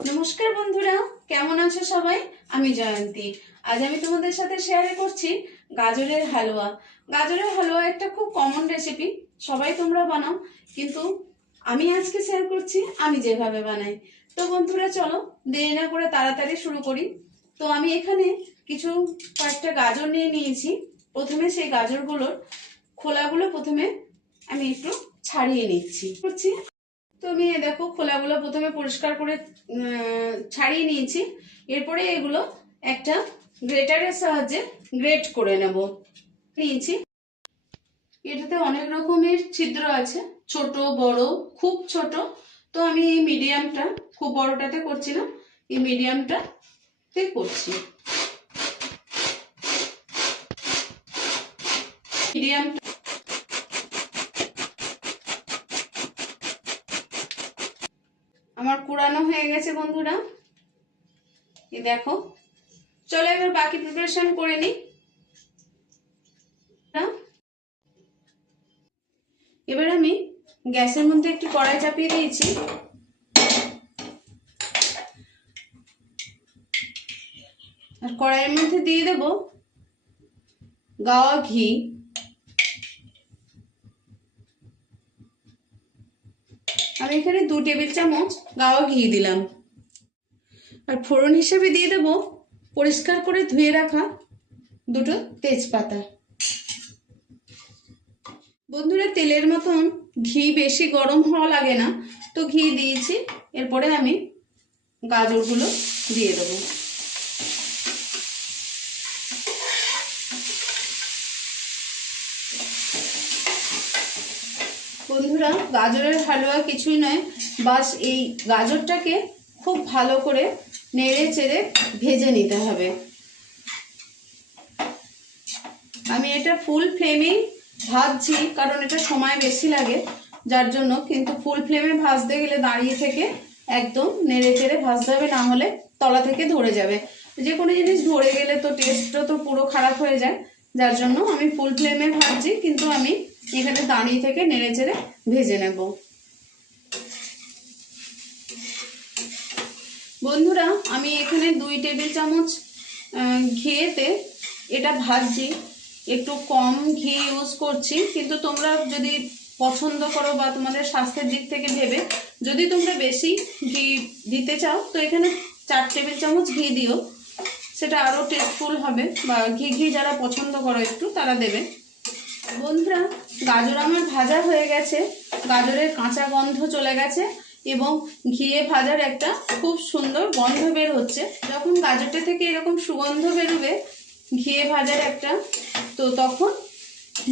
নমস্কার বন্ধুরা, কেমন আছো সবাই? আমি জয়ন্তী। আজ আমি তোমাদের সাথে শেয়ার করছি গাজরের হালুয়া। গাজরের হালুয়া একটা খুব কমন রেসিপি, সবাই তোমরা বানাও, কিন্তু আমি আজকে শেয়ার করছি আমি যেভাবে বানাই। তো বন্ধুরা চলো দেরি না করে তাড়াতাড়ি শুরু করি। তো আমি এখানে কয়েকটা গাজর নিয়ে নিয়েছি। প্রথমে সেই গাজরগুলোর খোলাগুলো প্রথমে আমি একটু ছাড়িয়ে নিচ্ছি। তো আমি দেখো খোলাগুলো প্রথমে পরিষ্কার করে ছাড়িয়ে নিয়েছি। এরপরে এগুলো একটা গ্রেটারের সাহায্যে গ্রেট করে নেব। নিয়েছি, এটাতে অনেক রকমের ছিদ্র আছে, ছোট বড়, খুব ছোট। তো আমি এই মিডিয়ামটা, খুব বড়টাতে করছি না, এই মিডিয়ামটাতে করছি। মিডিয়াম আমার কুড়ানো হয়ে গেছে বন্ধুরা, এই দেখো। চলো এবার বাকি প্রিপারেশন করে নিই। এবার আমি গ্যাসের মধ্যে একটি কড়াই চাপিয়ে দিয়েছি। আর কড়াইয়ের মধ্যে দিয়ে দেব গাওয়া ঘি। আমি এখানে 2 টেবিল চামচ গাওয়া ঘি দিলাম। আর ফোড়ন হিসেবে দিয়ে দেব পরিষ্কার করে ধুয়ে রাখা 2টো তেজপাতা। বন্ধুরা, তেলের মতন ঘি বেশি গরম হওয়া লাগে না, তো ঘি দিয়েছি। এরপরে আমি গাজরগুলো দিয়ে দেবো। বন্ধুরা, গাজরের হালুয়া কিছুই নয়, বাস এই গাজরটাকে খুব ভালো করে নেড়ে চেড়ে ভেজে নিতে হবে। আমি এটা ফুল ফ্লেমেই ভাজছি, কারণ এটা সময় বেশি লাগে, যার জন্য। কিন্তু ফুল ফ্লেমে ভাজতে গেলে দাঁড়িয়ে থেকে একদম নেড়ে চেড়ে ভাজতে হবে, না হলে তলা থেকে ধরে যাবে। যে কোনো জিনিস ধরে গেলে তো টেস্টটা তো পুরো খারাপ হয়ে যায়, যার জন্য আমি ফুল ফ্লেমে ভাজছি, কিন্তু আমি এখানে দাঁড়িয়ে থেকে নেড়ে চেড়ে ভেজে নেব। বন্ধুরা, আমি এখানে 2 টেবিল চামচ ঘিয়েতে এটা ভাজছি। একটু কম ঘি ইউজ করছি, কিন্তু তোমরা যদি পছন্দ করো বা তোমাদের স্বাস্থ্যের দিক থেকে ভেবে যদি তোমরা বেশি ঘি দিতে চাও, তো এখানে 4 টেবিল চামচ ঘি দিও, সেটা আরও টেস্টফুল হবে। বা ঘি যারা পছন্দ করো একটু, তারা দেবে। বন্ধুরা, গাজর আমার ভাজা হয়ে গেছে, গাজরের কাঁচা গন্ধ চলে গেছে এবং ঘিয়ে ভাজার একটা খুব সুন্দর গন্ধ বের হচ্ছে। যখন গাজরটা থেকে এরকম সুগন্ধ বেরোবে ঘিয়ে ভাজার একটা, তো তখন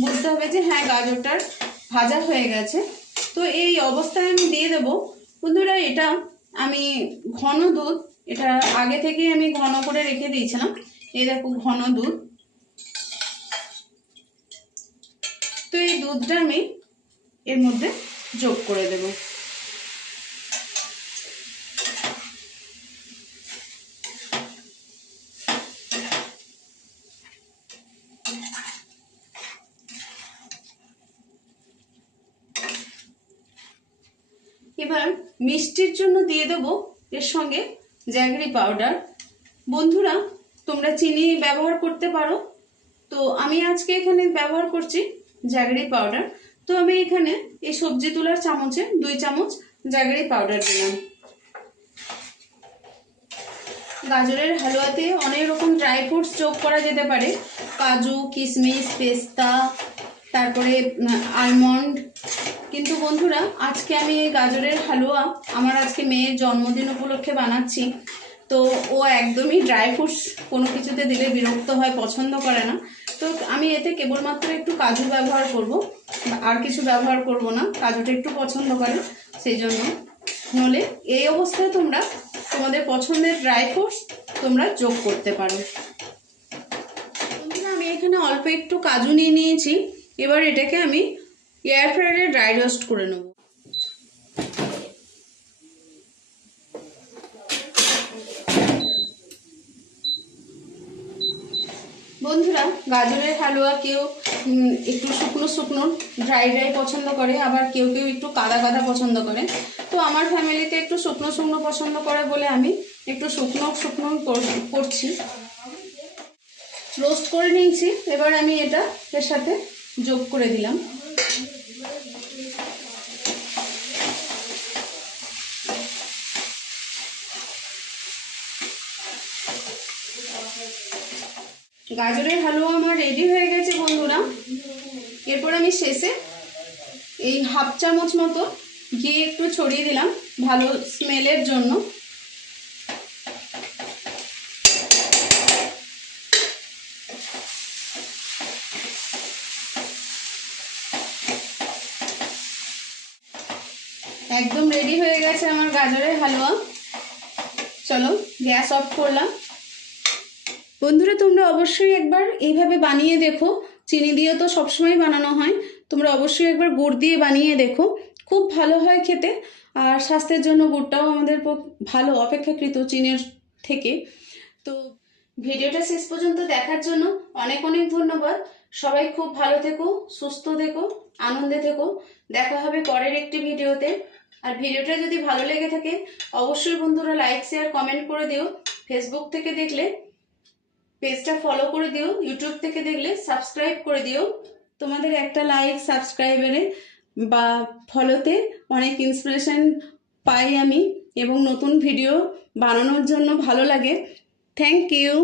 বুঝতে হবে যে হ্যাঁ, গাজরটার ভাজা হয়ে গেছে। তো এই অবস্থায় আমি দিয়ে দেব বন্ধুরা, এটা আমি ঘন দুধ, এটা আগে থেকেই আমি ঘন করে রেখে দিয়েছিলাম। এই দেখো ঘন দুধ। তো এই দুধটা আমি এর মধ্যে যোগ করে দেব। এবার মিষ্টির জন্য দিয়ে দেব এর সঙ্গে জ্যাগরি পাউডার। বন্ধুরা, তোমরা চিনি ব্যবহার করতে পারো, তো আমি আজকে এখানে ব্যবহার করছি জ্যাগরি পাউডার। তো আমি এখানে এই সবজি তোলার চামচে 2 চামচ জ্যাগরি পাউডার দিলাম। গাজরের হালুয়াতে অনেক রকম ড্রাই ফ্রুটস যোগ করা যেতে পারে, কাজু, কিশমিশ, পেস্তা, তারপরে আলমন্ড। কিন্তু বন্ধুরা, আজকে আমি এই গাজরের হালুয়া আমার আজকে মেয়ের জন্মদিন উপলক্ষে বানাচ্ছি। তো ও একদমই ড্রাই ফ্রুটস কোনো কিছুতে দিলে বিরক্ত হয়, পছন্দ করে না। তো আমি এতে কেবলমাত্র একটু কাজু ব্যবহার করব, আর কিছু ব্যবহার করব না। কাজুটা একটু পছন্দ করে, সেই জন্য। নলে এই অবস্থায় তোমরা তোমাদের পছন্দের ড্রাই ফ্রুটস তোমরা যোগ করতে পারো। আমি এখানে অল্প একটু কাজু নিয়ে নিয়েছি। এবার এটাকে আমি এয়ার ফ্রায়ারে ড্রাই রোস্ট করে নেব। বন্ধুরা, গাজরের হালুয়া কেউ একটু শুকনো শুকনো ড্রাই ড্রাই পছন্দ করে, আবার কেউ কেউ একটু কাদা কাদা পছন্দ করে। তো আমার ফ্যামিলিতে একটু শুকনো শুকনো পছন্দ করে বলে আমি একটু শুকনো শুকনো করছি। রোস্ট করে নিয়েছি, এবার আমি এটা এর সাথে যোগ করে দিলাম। গাজরের হালুয়া আমার রেডি হয়ে গেছে বন্ধুরা। এরপর আমি শেষে এই হাফ চামচ মতো ঘি একটু ছড়িয়ে দিলাম ভালো স্মেলের জন্য। একদম রেডি হয়ে গেছে আমার গাজরের হালুয়া। চলো গ্যাস অফ করলাম। বন্ধুরা তোমরা অবশ্যই একবার এইভাবে বানিয়ে দেখো। চিনি দিয়ে তো সবসময় বানানো হয়, তোমরা অবশ্যই একবার গুড় দিয়ে বানিয়ে দেখো, খুব ভালো হয় খেতে। আর স্বাস্থ্যের জন্য গুড়টাও আমাদের ভালো অপেক্ষাকৃত চিনির থেকে। তো ভিডিওটা শেষ পর্যন্ত দেখার জন্য অনেক অনেক ধন্যবাদ। সবাই খুব ভালো থেকো, সুস্থ থেকো, আনন্দে থেকো। দেখা হবে পরের একটি ভিডিওতে। আর ভিডিওটা যদি ভালো লেগে থাকে অবশ্যই বন্ধুরা লাইক শেয়ার কমেন্ট করে দিও। ফেসবুক থেকে দেখলে পেজটা ফলো করে দিও, ইউটিউব থেকে দেখলে সাবস্ক্রাইব করে দিও। তোমাদের একটা লাইক সাবস্ক্রাইবারে বা ফলোতে অনেক ইন্সপিরেশন পাই আমি, এবং নতুন ভিডিও বানানোর জন্য ভালো লাগে। Thank you.